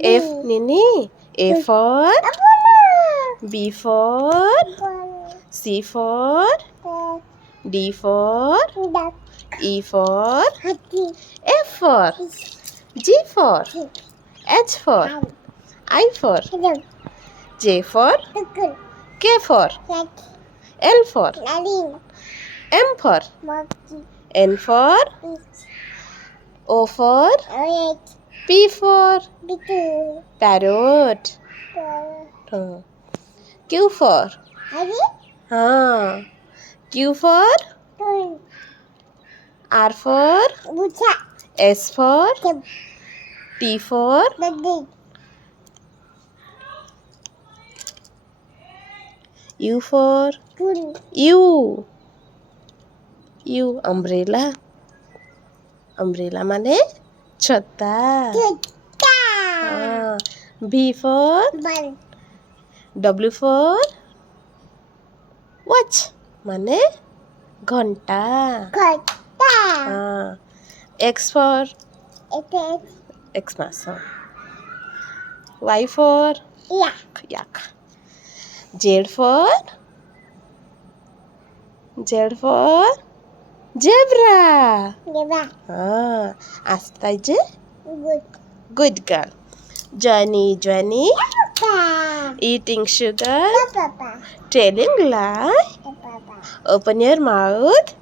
F Nini. A for B for C for D for E for F for G for H for I for J for K for L for M for N for O for P for parrot. Q for Q for R for S for T for U for U umbrella. Umbrella माने छत्ता. B for W for watch माने घंटा. X for Xmas. Y for yak. Z for zebra. Asta je good girl. Johnny eating sugar, telling lie. Open your mouth.